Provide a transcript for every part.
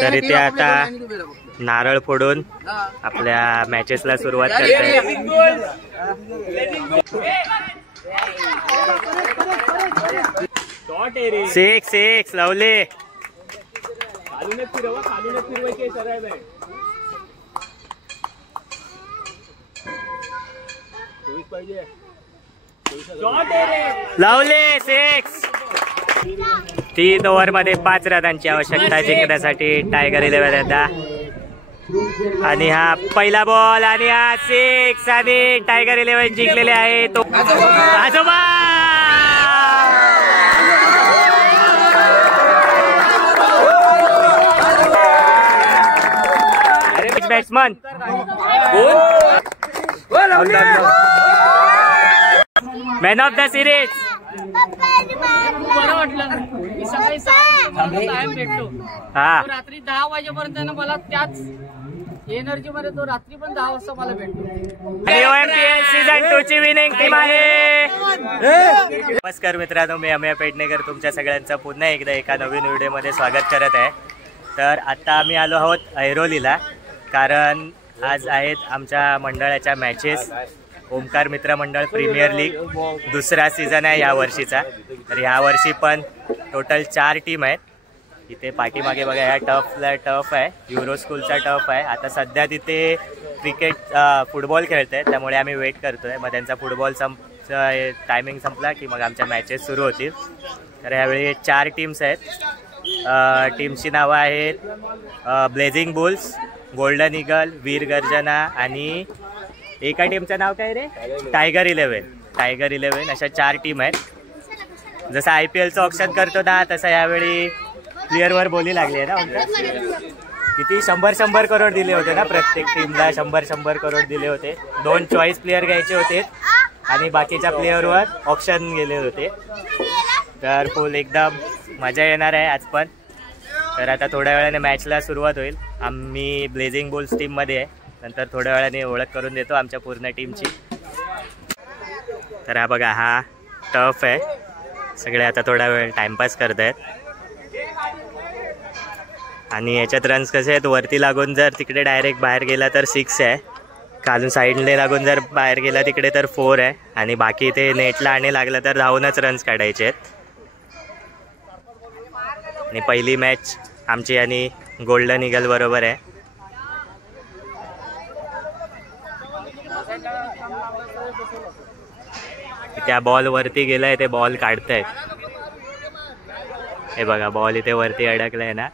तर इथे आता नारळ फोडून आपल्या मॅचेसला सुरुवात करताय. 6 लावले. लावले 6. 3 ओव्हर मध्ये 5 रनांची आवश्यकता जिंकण्यासाठी टायगर 11 आणि हा पहिला बॉल आणि हा 6 आणि टायगर 11 जिंकलेले आहे. तो आजोबा batsman man of the series. हा रात्री 10 वाजेपर्यंत मला त्याच एनर्जी मध्ये तो रात्री पण 10 वाजता मला भेटतो. आणि OMPL सीझन 2 ची विनिंग टीम आहे. नमस्कार मित्रांनो, मी अमेय पेडणेकर तुमच्या सगळ्यांचं पुन्हा एकदा एका नवीन व्हिडिओ मध्ये स्वागत करत आहे. तर आता आम्ही आलो आहोत ऐरोलीला, कारण आज आहेत आमच्या मंडळाच्या मॅचेस. ओमकार मित्र मंडळ प्रीमियर लीग दुसरा सीझन आहे या वर्षीचा. तर ह्या वर्षी पण टोटल 4 टीम आहेत. इथे पाठीमागे बघा, ह्या टफ आहे, युरो स्कूलचा टफ आहे. आता सध्या तिथे फुटबॉल खेळत आहे, त्यामुळे आम्ही वेट करतोय. मग त्यांचा फुटबॉल टायमिंग संपला की मग आमच्या मॅचेस सुरू होतील. तर ह्यावेळी 4 टीम्स आहेत. टीमची नावं आहेत ब्लेझिंग बुल्स, गोल्डन ईगल, वीर गर्जना आणि एका टीमचं नाव काय रे, टायगर 11. टायगर 11 अशा 4 टीम आहेत. जसं IPLचं ऑप्शन करतो ना, तसं यावेळी प्लेअरवर बोली लागली आहे ना. किती 100 करोड दिले होते ना प्रत्येक टीमला, 100 करोड दिले होते. 2 चॉईस प्लेअर घ्यायचे होते आणि बाकीच्या प्लेअरवर ऑप्शन गेले होते. तर फुल एकदम मजा येणार आहे आज पण. तर आता थोड्या वेळाने मॅचला सुरुवात होईल. आम्ही ब्लेझिंग बुल्स टीममध्ये आहे. नंतर थोड्या वेळाने ओळख करून देतो आमच्या पूर्ण टीमची. तर हा बघा, हा टफ आहे. सगळे आता थोडा वेळ टाइमपास करत आहेत. आणि याच्यात रन्स कसे आहेत, वरती लागून जर तिकडे डायरेक्ट बाहेर गेला तर 6 आहे. खालून साईडने लागून जर बाहेर गेला तिकडे तर 4 आहे. आणि बाकी ते नेटला आणि लागलं तर धावूनच रन्स काढायचे आहेत. आणि पहिली मॅच आमची आणि गोल्डन ईगल बरोबर आहे. त्या बॉल वरती गेलाय, ते बॉल काढतायत. हे बघा, बॉल इथे वरती अडकलाय ना.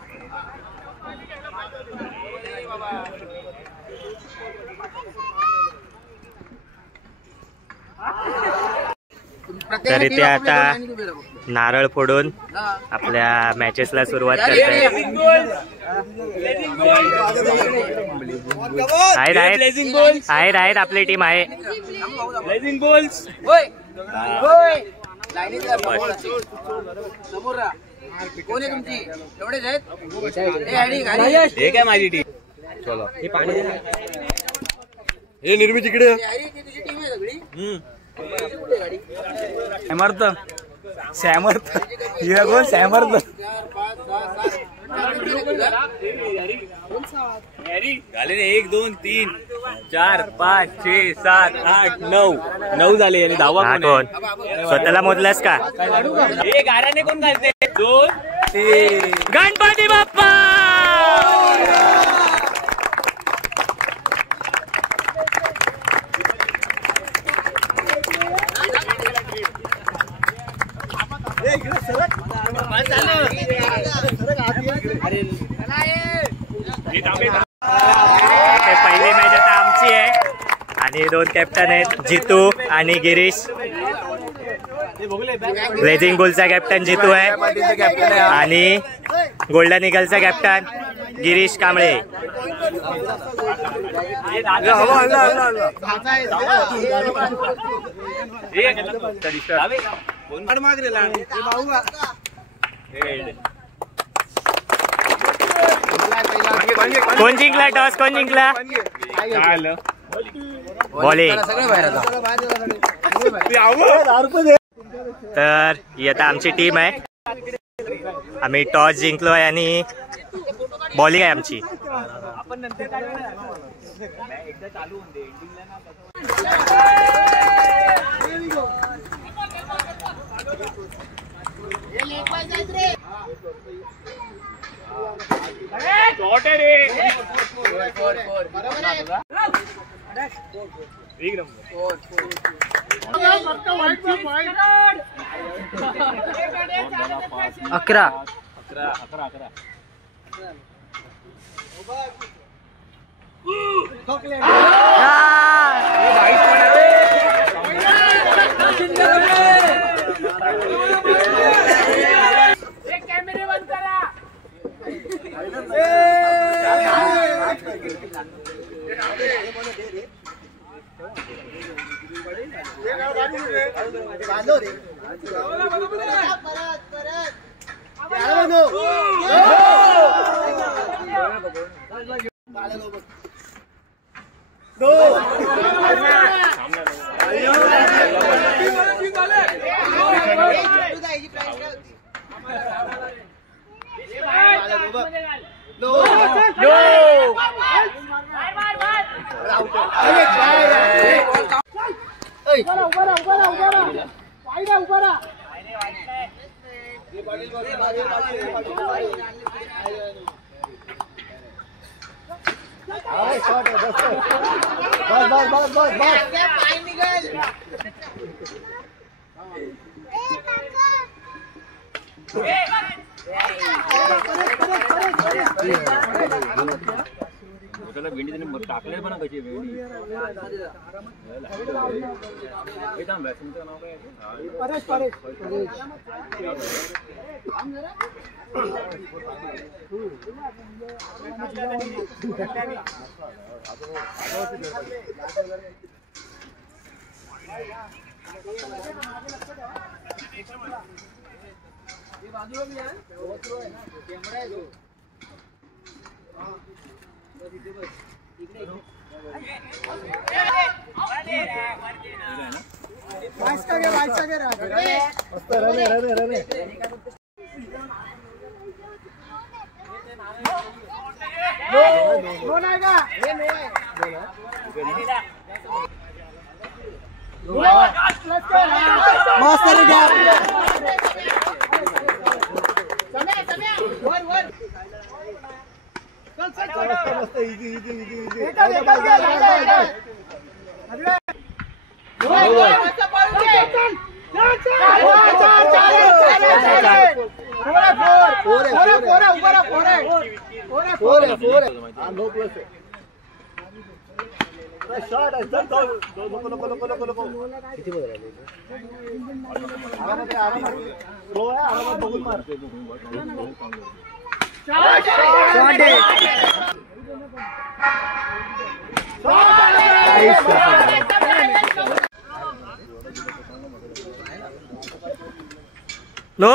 तर इथे आता नारळ फोडून आपल्या मॅचेसला सुरुवात करताय. आहेत आपली टीम आहे. माझी टीम. चलो हे पाणी हे निर्मित इकडे सॅमर्थ झाले 1 2 3 4 5 6 7 8 9 झाले. आणि 10वा कोण? स्वतःला मोजलास का? गाराने कोण घालते? 2 3 गणपती बाप्पा. पहिली मॅच आता आमची आहे आणि 2 कॅप्टन आहेत, जितू आणि गिरीश. ब्लेझिंग बुलचा कॅप्टन जितू आहे आणि गोल्डन ईगलचा कॅप्टन गिरीश कांबळे. कोण जिंकला टॉस? कोण जिंकला? बॉलिंग. तर ही आता आमची टीम आहे. आम्ही टॉस जिंकलोय आणि बॉलिंग आहे आमची. अकरा. कॅमेरे बंद करा. टाकले पण कशी वेळी नो.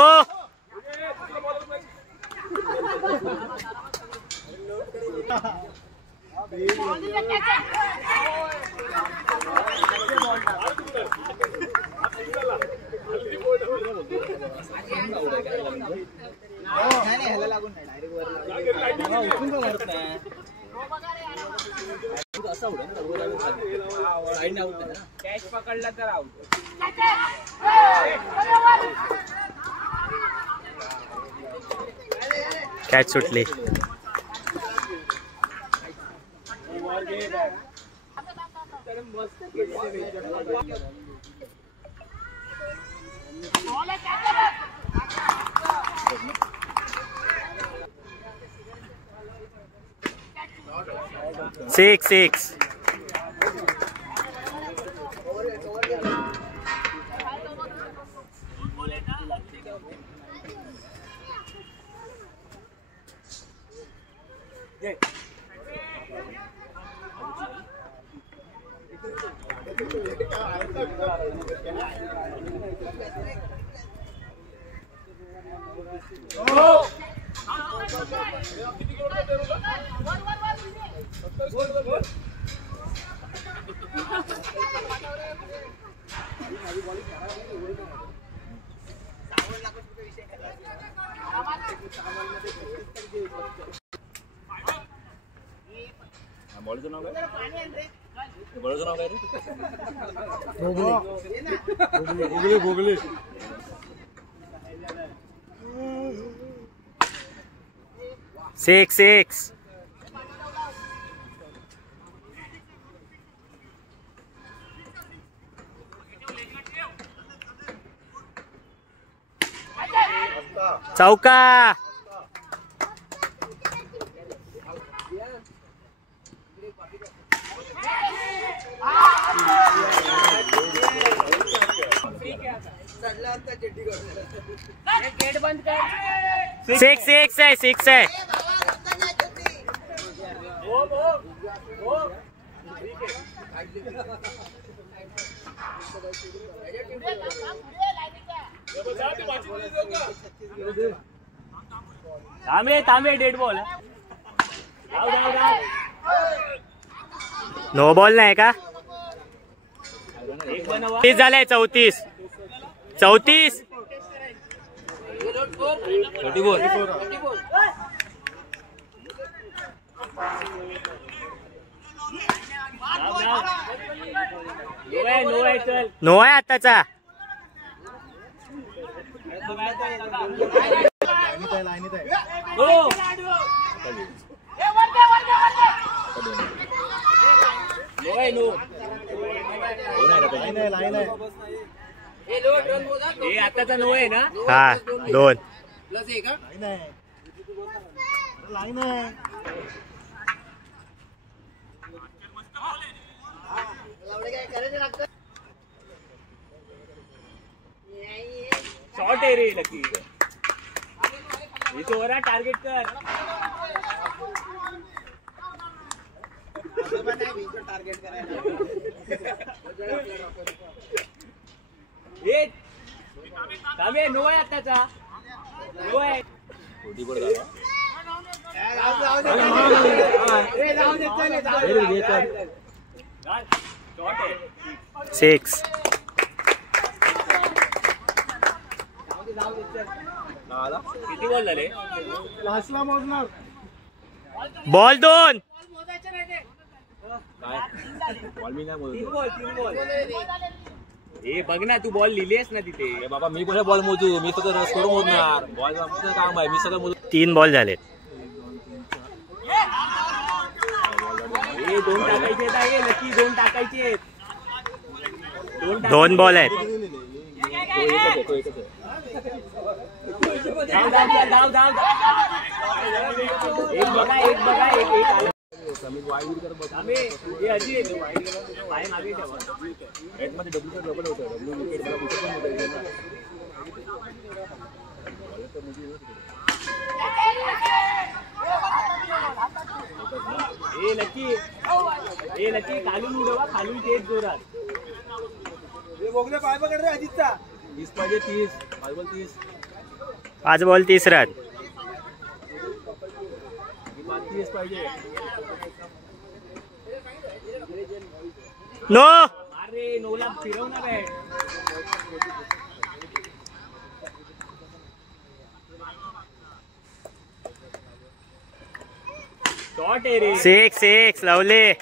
'कॅच सुटली. सिक्स. बॉलचं नाव काय? बॉलचं नाव काय रे? भोगले. 6 चौका. गेट बंद कर. 6 है. थांबे डेड बॉल. नो बॉल नाही का? 30 झाले. 34 नो आहे आताचा. आताचा नो आहे ना. हा 2 शॉर्ट आहे रे लकी. इथे वर टार्गेट कर. थांबे नो आहे आताचा. नो आहे. 6 किती बॉल झाले? बॉल 2 हे बघ ना, तू बॉल लिहिलीस ना तिथे. बाबा मी कोणा बॉल मोजू? मी सगळं स्कोर मोजणार. बॉल काम आहे, मी सगळं मोजू. 3 बॉल झालेत. हे 2 टाकायचे आहेत लकी. 2 टाकायचे आहेत. 2 बॉल आहेत. धाव. एक बघा एक लकी खालून उडवा. खालून तेच जोरात. 30 पाहिजे. 30 5 बॉल 30 रन. 30 पाहिजे. नो. अरे नोला फिरवणार आहे. शॉर्ट आहे रे. 6 लावले.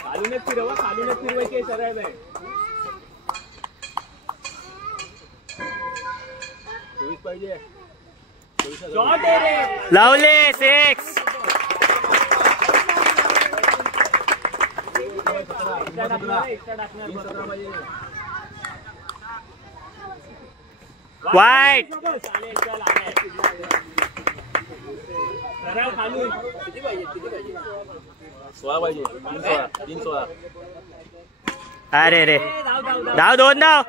खालूनच फिरवायचे सरळ आहे. 24 पाहिजे. शॉर्ट आहे रे. लावले. 6 वाईट. सरळ खालून. 16 पाहिजे. 3 16. अरे रे. धाव 2 धाव.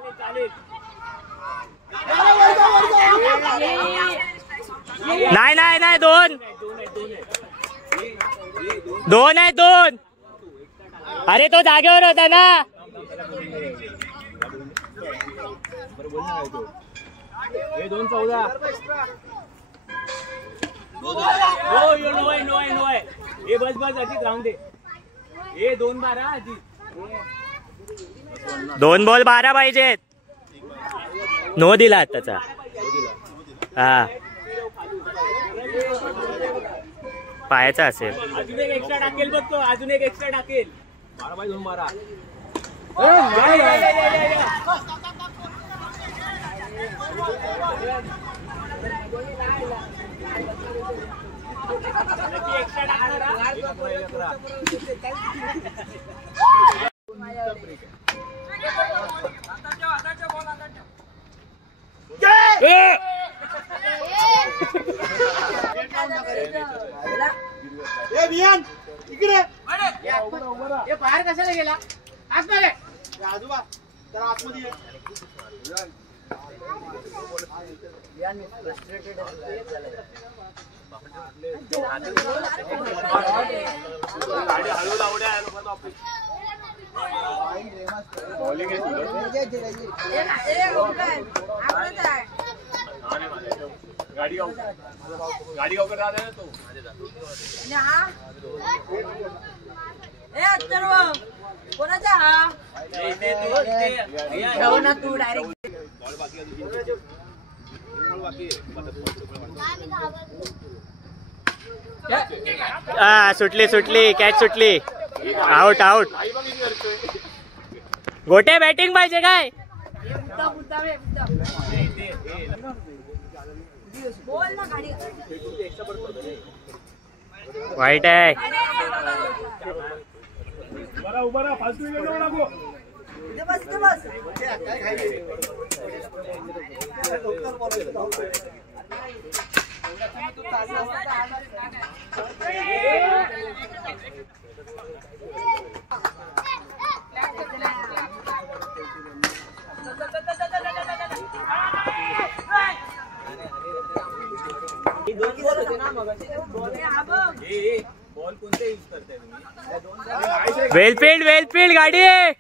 नाही 2 आहे. 2 अरे तो जागेवर होता ना. हे 2 14. नो आहे. हे बस अजित राहून दे. हे 2 12 अजित. 2 बॉल 12 पाहिजेत. नो दिला आताचा. हा पायाचा असेल. अजून एक एक्स्ट्रा टाकेल बघ तो, अजून एक एक्स्ट्रा टाकेल. 12/2 मारा. बाहेर कशाला गेला आजमध्ये आजोबा त्याला आतमध्ये ये. गाडी हळू लावड्या. गाडी गावकर राहते ना तो. कोणाचा हा ठेव ना तू डायरेक्ट. सुटली सुटली, कॅच सुटली. Out out. गोटे बॅटिंग पाहिजे काय. वाईट आहे. बॉल कोणते यूज करताय तुम्ही? वेलफील्ड गाडी आहे.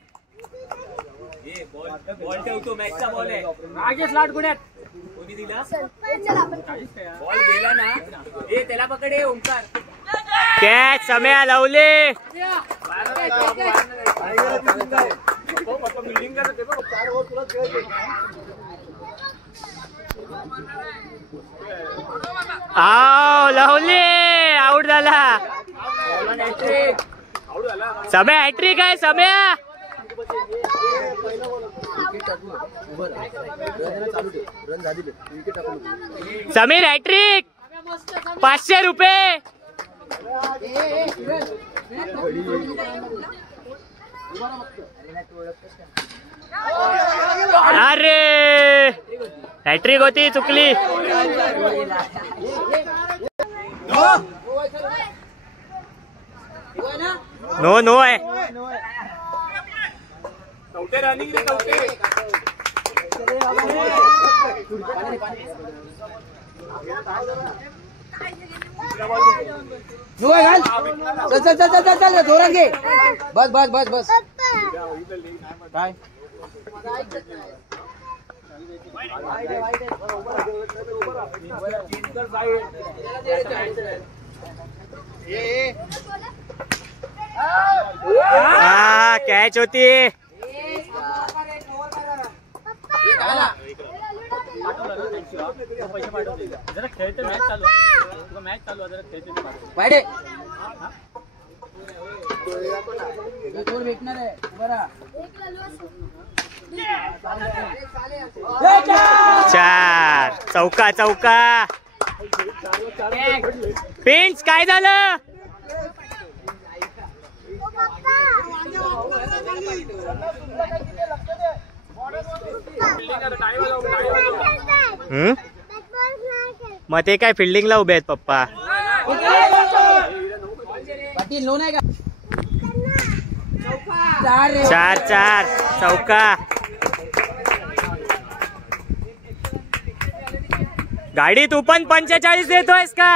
बॉल ठेवतो, मॅचचा बॉल आहे. आगे स्लॉट गुण्यात कोणी दिला बॉल? गेला ना. त्याला पकडे ओंकार. कॅच सम्या लावले. बिल्डिंग करते बघ. लावले. आउट झाला. सम्या हॅट्रिक आहे. सम्या समीर हॅट्रिक. 500 रुपये. अरे हॅट्रिक होती, चुकली. नो नो आहे. चौथे रनिंग रे चौथे. चल चल चल चल जोरात घे. बस बस बस बस. काय कॅच होती. जरा खेळते, मॅच चालू. मॅच चालू जरा खेळते. वाईडे कोण भेटणार आहे. बरा 4. चौका चौका. पिंच काय झालं. मग ते काय फिल्डिंगला उभे आहेत पप्पा. पाटील नो नाही का. 4 चौका. गाडी तू पण 45 देतोयस का.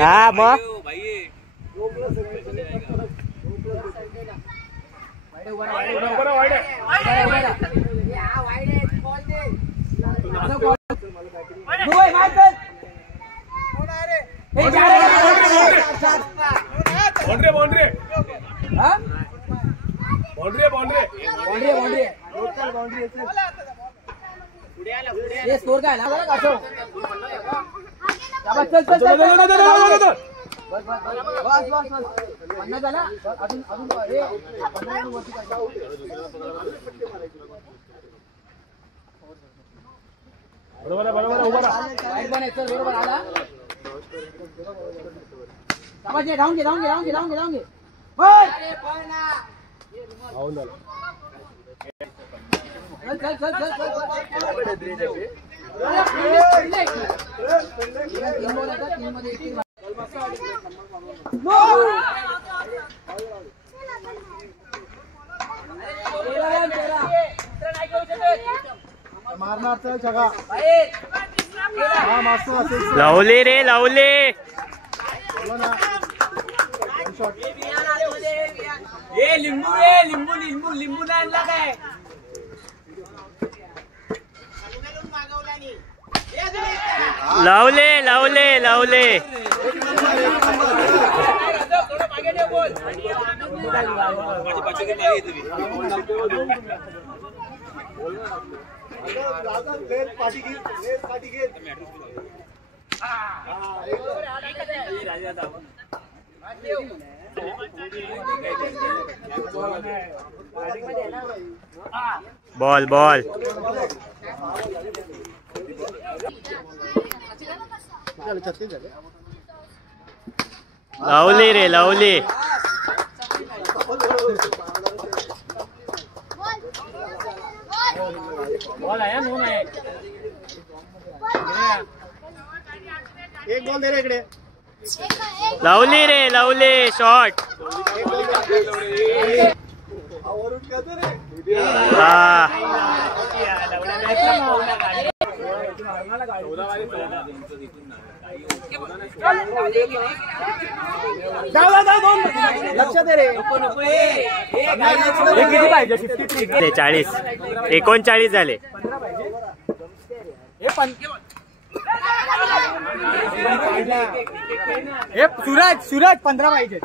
हा मग स्कोर काय ना चल चल चल बस बस बस बस बस 50 झाला अजून अजून हे 15 वरती काय बरोबर आहे, बरोबर आहे, उभा राहा. साईड बन चल बरोबर आला समज ये राहून घे राहून घे राहून घे राहून घे राहून घे बस राहून झालं. चल चल चल चल तीन बॉल येतात तीन मध्ये एक मारणार तर जगा हा मास्टर असेल लावले रे लावले. लिंबू लिंबू लिंबू लिंबू नाही आणला काय. लावले लावले लावले. पाठी घे बॉल बॉल. लावली रे लावली. बॉल आहे नोन आहे. एक बॉल दे रे इकडे लावली रे लावली. शॉट. हा लक्ष दे रे 40 39 झाले. सूरज सूरज 15 पाहिजे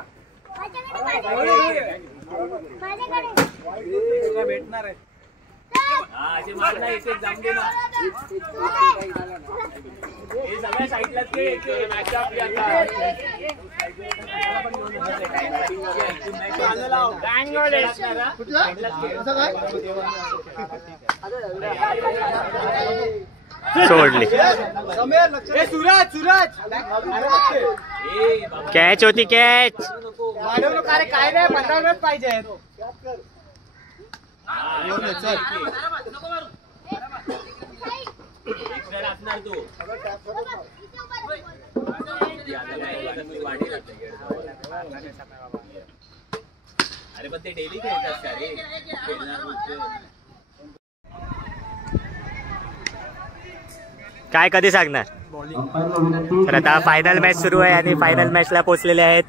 भेटणार आहे. मारला एक एक जाऊन दे ना. हे सगळ्या साईडलाच ते मॅच आपली आता. सोडली. सूरज सूरज कॅच होती कॅच. काय नाही 15 पाहिजे. असणार तू. अरे पण ते डेली खेळतात का रे. काय कधी सांगणार. तर आता फायनल मॅच सुरू आहे आणि फायनल मॅचला पोहोचलेले आहेत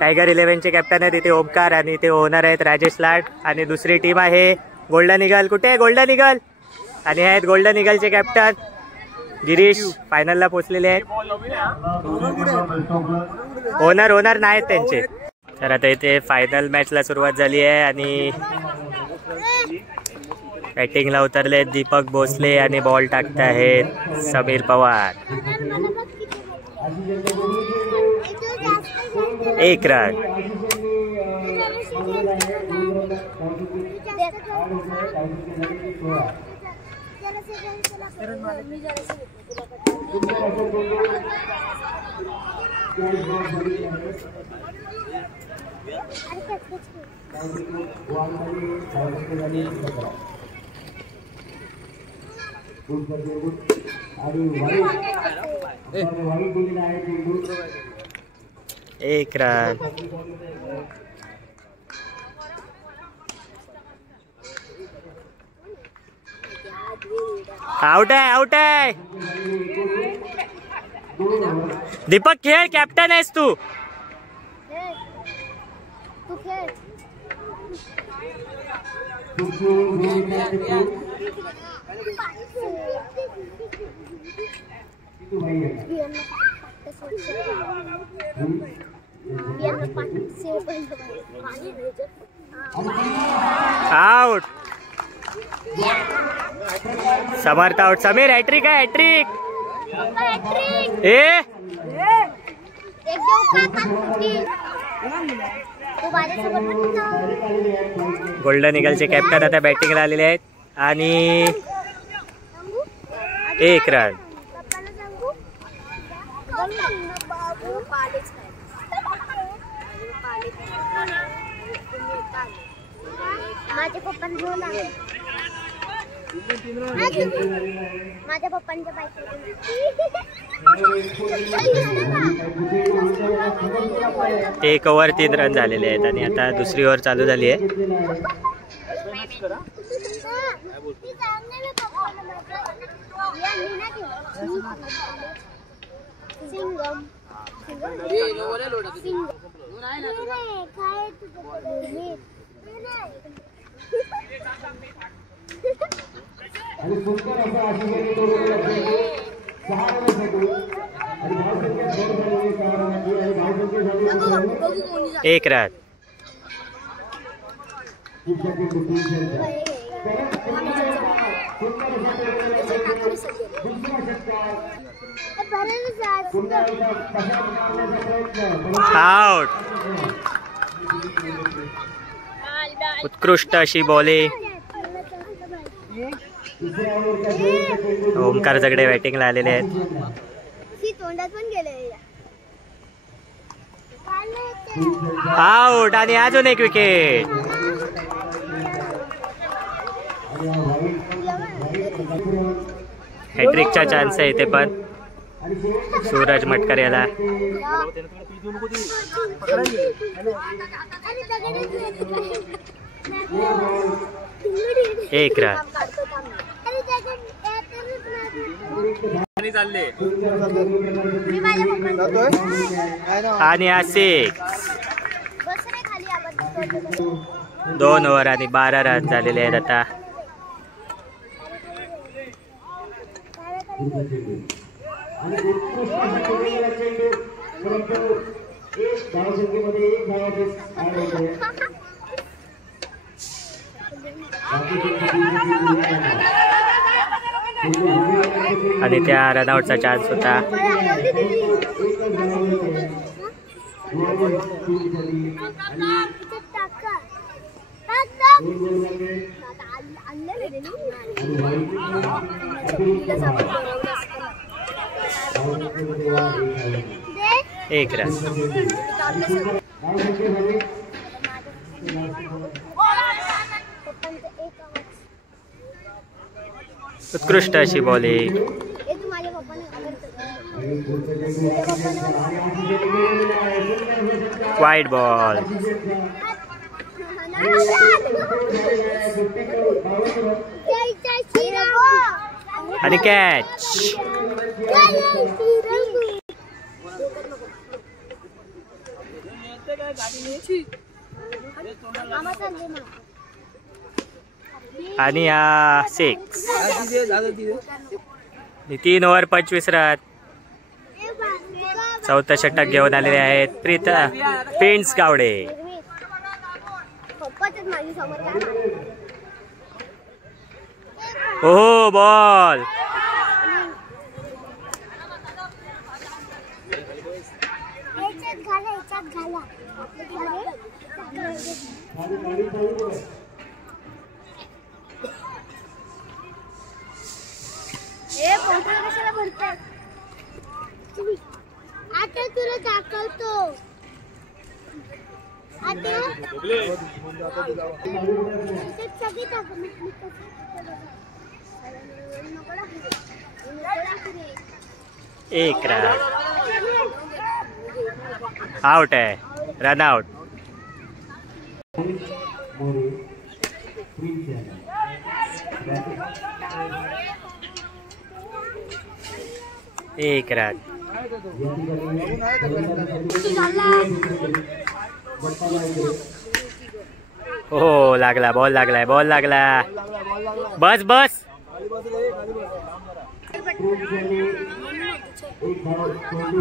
टायगर 11चे कॅप्टन आहेत इथे ओमकार आणि ते ओनर आहेत राजेश लाट आणि दुसरी टीम आहे गोल्डन ईगल. कुठे आहे गोल्डन ईगल. आणि हे आहेत गोल्डन ईगलचे कॅप्टन गिरीश. फायनलला पोहोचलेले आहेत. ओनर नाहीत त्यांचे. तर आता इथे फायनल मॅचला सुरुवात झाली आहे आणि बॅटिंगला उतरले दीपक भोसले आणि बॉल टाकत आहेत समीर पवार. 1 रन. एक रन. आउट आहे. दीपक खेळ. कॅप्टन आहेस तू. आउट. समर्थ आउट. समीर हॅट्रिक आहे. हॅट्रिक. ए एक देऊ का तू माझ्यासोबत गोल्डन ईगलचे कॅप्टन आता बॅटिंगला आलेले आहेत आणि 1 रन. पप्पाला सांगू बाबू पालेच काय माझ्या पप्पांनी घेऊन आले माझ्या पप्पांच्या बाईक 1 ओव्हर 3 रन झालेले आहेत आणि आता दुसरी ओव्हर चालू झाली आहे. एक रन. आउट. उत्कृष्ट अशी बॉलिंग. ओमकार जगडे बॅटिंगला आलेले आहेत. आउट आणि अजून एक विकेट. हॅट्रिकचा चान्स आहे इथे पण सूरज मटकर याला. 1 रन. आणि 6. 2 ओव्हर आणि 12 रन झालेले आहेत आता. आणि त्या रनआउटचा चान्स होता. एक रन. उत्कृष्ट अशी बॉलिंग. वाईड बॉल आणि कॅच. आणि 6. 3 ओव्हर 25 रन. 4थं षटक घेऊन आलेले आहेत प्रिन्स गावडे. ओहो बॉल. आता तुला दाखवतो. एक रन. आउट आहे. Run out. एक रन. हो लागला बॉल लागलाय. बॉल लागला. बस बस.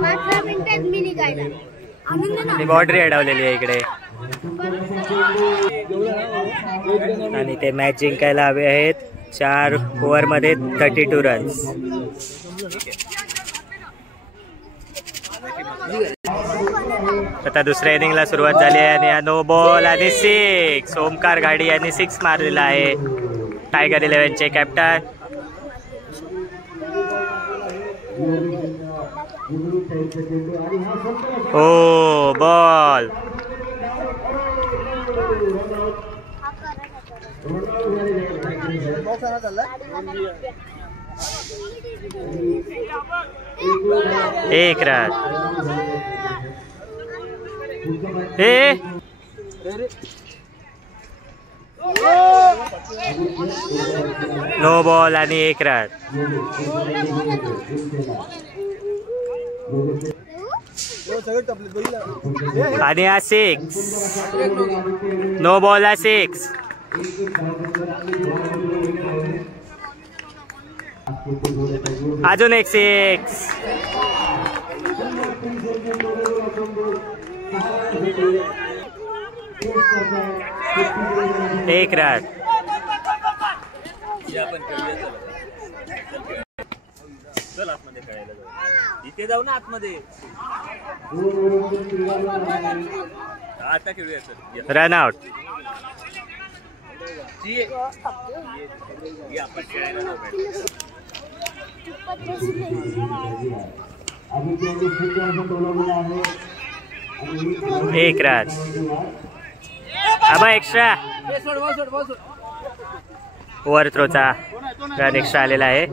15 मिनिटात मी निघायला. बाउंड्री अडवलेली आहे इकडे आणि ते मॅच जिंकायला हवे आहेत. 4 ओव्हरमध्ये 32 रन्स. आता दुसऱ्या इनिंगला सुरुवात झाली आहे आणि नो बॉल आणि 6. ओमकार गाडी यांनी 6 मारलेला आहे. टायगर 11चे कॅप्टन. हो बॉल. एक रन. हे नो बॉल आणि 1 रन. आणि हा 6. नो बॉल हा 6. अजून एक 6. एक रन. चल आतमध्ये खेळायला जाऊ. इथे जाऊ ना आतमध्ये. आता खेळूया सर. Run out. आपण खेळायला जाऊ. एक रन. एक्स्ट्रा ओव्हर थ्रोचा रन एक्स्ट्रा आलेला आहे.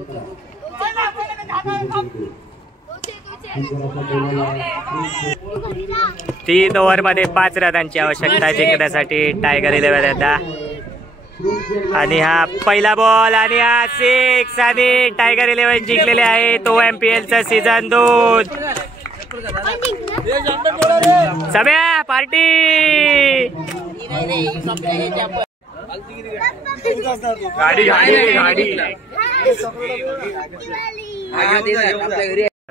3 ओव्हरमध्ये 5 रनांची आवश्यकता जिंकण्यासाठी टायगर 11 यांना. आणि हा पहिला बॉल आणि हा 6 आणि टायगर 11 जिंकलेले आहे तो MPLचा सीझन 2. सम्या पार्टी. गाडी गाडी गाडी.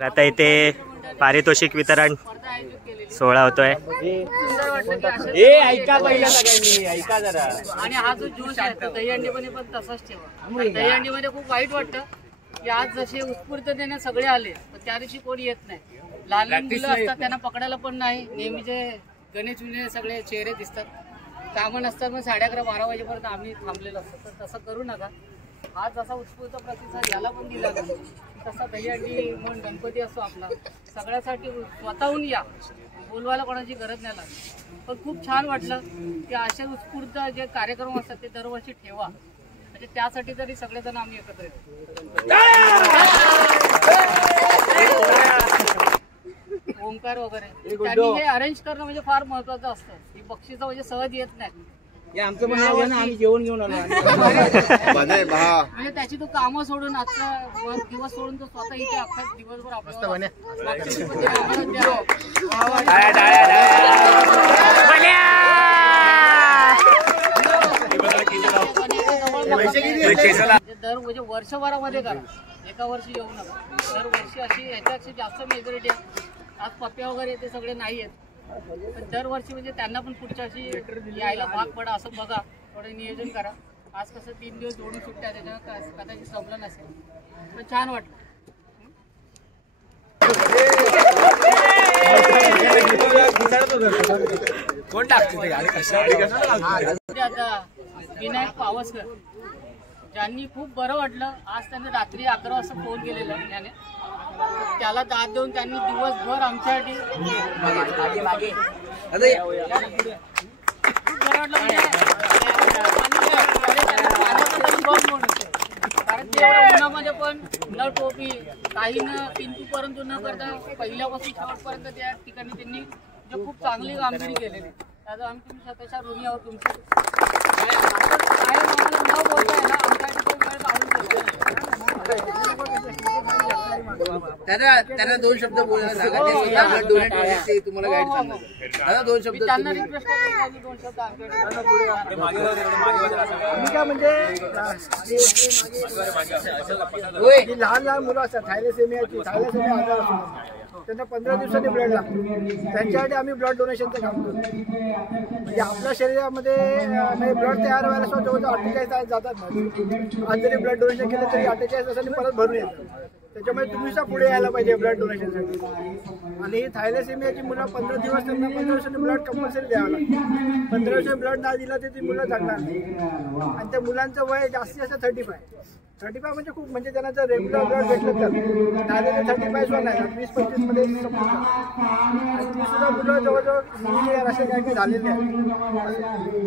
आता इथे पारितोषिक वितरण सोहळा होतोय. ऐका पहिला सगळ्यांनी ऐका जरा. आणि हा जो जोश आहे तो दहीहंडीमध्ये पण तसाच ठेवा. दहीहंडीमध्ये खूप वाईट वाटतं की आज जसे उत्स्फूर्ततेने सगळे आले पण त्या दिवशी कोणी येत नाही. लहान लहान मुलं असतात त्यांना पकडायला पण नाही. नेहमीचे गणेश विने सगळे चेहरे दिसतात. कामं नसतात मग 11:30-12 वाजेपर्यंत आम्ही थांबलेलो असतो. तर तसं करू नका. आज जसा उत्स्फूर्त प्रतिसाद याला पण दिला जातो तसा दहीहंडी म्हणून गणपती असतो आपला. सगळ्यासाठी स्वतःहून या. बोलवायला कोणाची गरज नाही लागली. पण खूप छान वाटलं की असे उत्स्फूर्त जे कार्यक्रम असतात ते दरवर्षी ठेवा. म्हणजे त्यासाठी तरी सगळेजण आम्ही एकत्र येतो. ओंकार वगैरे त्यांनी हे अरेंज करणं म्हणजे फार महत्वाचं असतं. ही बक्षिसं म्हणजे सहज येत नाही. आम्ही जेवण घेऊन आलो. म्हणजे त्याची तो कामं सोडून आजचा दिवस सोडून तो स्वतः इथे अख्खा दिवसभर आपल्याला दर म्हणजे वर्षभरामध्ये करा. एका वर्षी येऊ नका. दरवर्षी अशी याच्यापेक्षा जास्त मेजॉरिटी आहे. आज पप्प्या वगैरे ते सगळे नाही आहेत पण दरवर्षी म्हणजे त्यांना पण पुढच्या वर्षी यायला भाग पडा असं बघा. थोडं नियोजन करा. आज कसं 3 दिवस जोडून सुट्ट्या त्याच्यानं कदाचित जमलं नसेल पण छान वाटलं. कोण टाकते आता विनायक पावसकर ज्यांनी खूप बरं वाटलं. आज त्यांनी रात्री 11 वाजता फोन केलेला त्याने. त्याला दाद देऊन त्यांनी दिवसभर आमच्यासाठी कारण ते एवढ्या उन्हामध्ये पण न टोपी काही न पिंतू पर्यंत न करता पहिल्यापासून शेवटपर्यंत त्या ठिकाणी त्यांनी खूप चांगली कामगिरी केलेली. त्याचा आम्ही तुम्ही स्वतःच्या ऋणी आहोत तुमचे. काय आम्हाला न बोलता आहे ना आमच्यासाठी वेळ काढून त्यांना 2 शब्द बोलायला तुम्हाला गाईड सांगा. 2 शब्द त्यांना रिक्वेस्ट करतो 2 शब्द काय म्हणजे लहान लहान मुलं असतात थॅलेसेमियाची आजार असतो त्यांना 15 दिवसांनी ब्लड लागतो. त्यांच्यासाठी आम्ही ब्लड डोनेशनचं काम करतो. म्हणजे आपल्या शरीरामध्ये ब्लड तयार व्हायला जवळजवळ 48 तास जातात. आज जरी ब्लड डोनेशन केलं तरी 48 तासांनी परत भरून येतं. त्याच्यामुळे तुम्ही सुद्धा पुढे यायला पाहिजे ब्लड डोनेशनसाठी. आणि थायलेसेमियाची मुलं 15 दिवस त्यांना 15 दिवसांनी ब्लड कंपल्सरी द्यावं लागतं. 15 दिवसांनी ब्लड नाही दिला तर ती मुलं जगणार नाही. आणि त्या मुलांचं वय जास्तीत जास्त 35 म्हणजे खूप, म्हणजे त्यांना जर रेग्युलर ब्लड भेटलं तर नाही 35 सुद्धा नाही 20-25 मध्ये संपतात. आणि ती सुद्धा मुलं जवळजवळ इंजिनियर असे काही झालेले आहेत.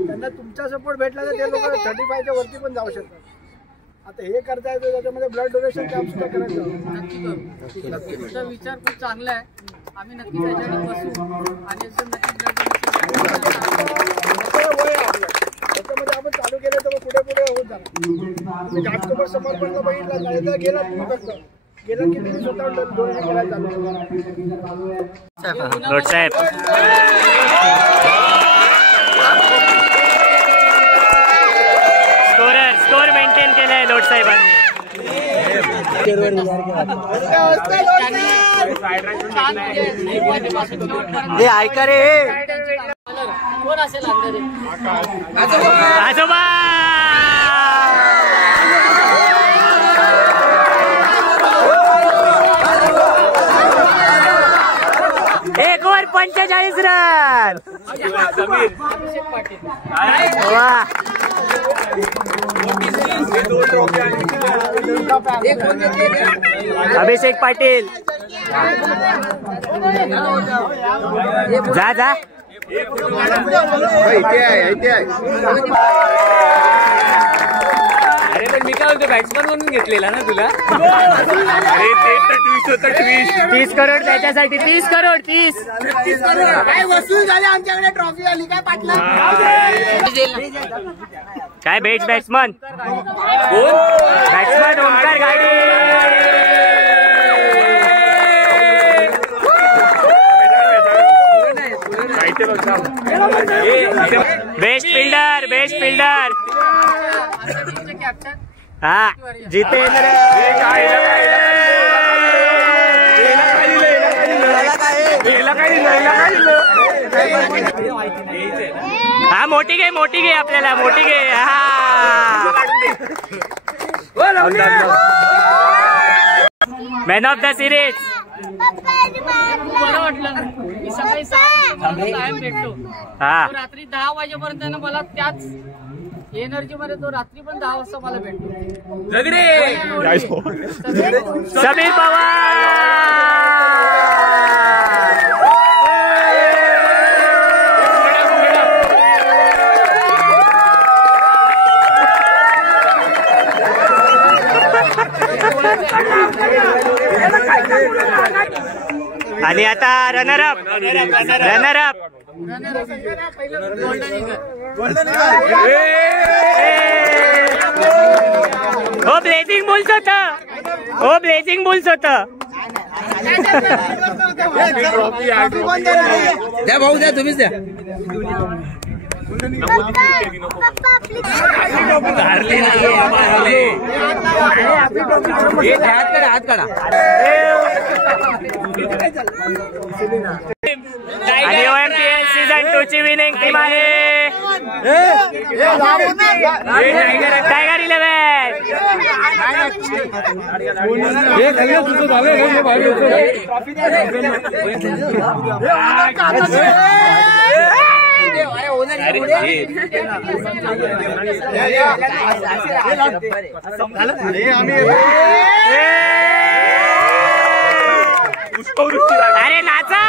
त्यांना तुमचा सपोर्ट भेटला तर ते लोक 35च्या वरती पण जाऊ शकतात. आता हे करता येतं त्याच्यामध्ये ब्लड डोनेशन कॅम्प सुद्धा करायचं. नक्की तुमचा विचार खूप चांगला आहे. आम्ही नक्की त्याच्यावर बसू आणि एकदम नक्की ब्लड वय आहे आपलं, त्याच्यामध्ये आपण चालू केलं तर पुढे होत जाणार. घाटकोपर समर्पणला बघितलं नाही तर गेला तुम्ही फक्त गेला की तुम्ही स्वतः डोनेशन करायला चालू. लोट साहेब स्कोर मेंटेन केलाय लोट साहेबांनी. हे ऐका रे कोण असेल अंदाजे आजोबा. 1 ओव्हर 45 रन. वा अभिषेक पाटील जा जा. अरे पण मी काय बोलतो बॅट्समन म्हणून घेतलेला ना तुला. अरे ते तर ट्विस्ट होतं ट्विस्ट. 30 करोड त्याच्यासाठी 30 करोड 30 काय वसूल झाले आमच्याकडे, ट्रॉफी आली काय पाटला. काय बेस्ट बॅट्समन ओमकार गाडी. बेस्ट फिल्डर कॅप्टन हा जितेंद्र. हा मोठी घे आपल्याला मोठी घे. हा मॅन ऑफ द सिरीज. बरं वाटलं मी सकाळी 6 कायम भेटतो. हा तो रात्री 10 वाजेपर्यंत ना मला त्याच एनर्जी मध्ये तो रात्री पण 10 वाजता मला भेटतो. समीर पवार. आणि आता रनर अप हो ब्लेझिंग बुल्स होत. द्या भाऊ द्या तुम्हीच द्या. हात काढा. आणि OMPL सीझन 2 ची विनिंग टीम आहे टायगर 11. अरे नाचा.